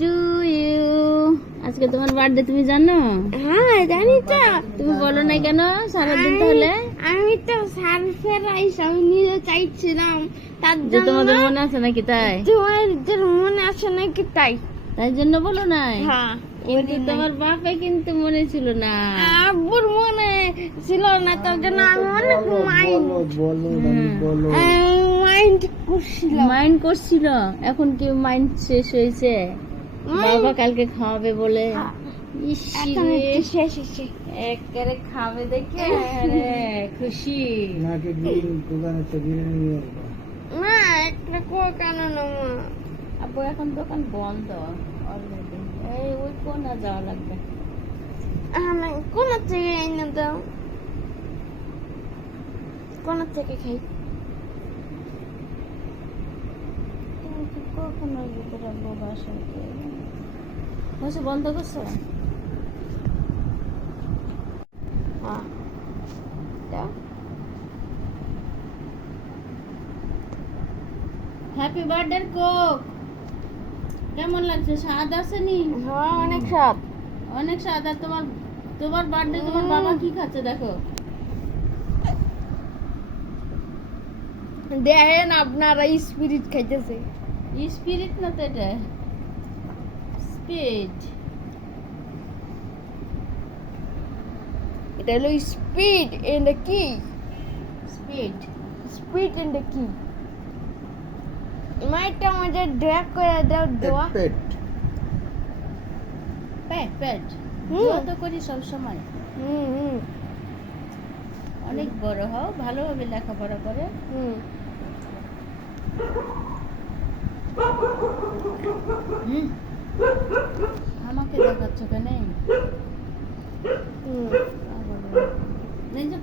To you. আজকে তোমার birthday, তুমি জানো? হ্যাঁ জানি তো। তুমি বলো না কেন সারাদিন? তাহলে আমি তো সারপ্রাইজ আমি নিজে চাইছিলাম, তার যে জন্য তোমাদের মনে আছে নাকি? তাই তোমাদের মনে আছে নাকি তাই? তাই জন্য বলো নাই? হ্যাঁ, কিন্তু তোমার বাপে কিন্তু মনে ছিল না। আব্বুর মনে ছিল না, তার জন্য আমি অনেক মাইন্ড করছিলাম। মাইন্ড করছিল। এখন কি মাইন্ড শেষ হয়েছে? বাবা কালকে খাওয়াবে বলে। ইস এখন রে, একটু শেষ হয়েছে। একেবারে খাবে দেখে আরে খুশি। না একটা কেন নেবো? আপু এখন দোকান বন্ধ অলরেডি। এই ওই কোনা যাওয়া লাগবে। আমি কোন থেকে এনে দাও, কোন থেকে খাই? কিন্তু কখন ওর ভিতরে বাসায় বসে বন্ধ করছো? হ্যাঁ দাও। Happy birthday Coke. কেমন লাগছে? স্বাদ আছে নি? হ্যাঁ অনেক স্বাদ। অনেক স্বাদ। আর তোমার তোমার বার্থডে তোমার বাবা কি খাচ্ছে দেখো। দেখেন আপনারা স্পিরিট খাইতেছে। স্পিরিট না তো, এটা স্পিড। এটা হলো স্পিড এন্ড কি? স্পিড স্পিড এন্ড কি? মাইটা আমাদের দয়া করে দাও, দোয়া। পেট পেট দোয়া তো করি সব সময়। হুম অনেক বড় হও, ভালোভাবে লেখাপড়া করে। হুম হুম, আমাকে দেখাচ্ছ কেন? হুম। এই যে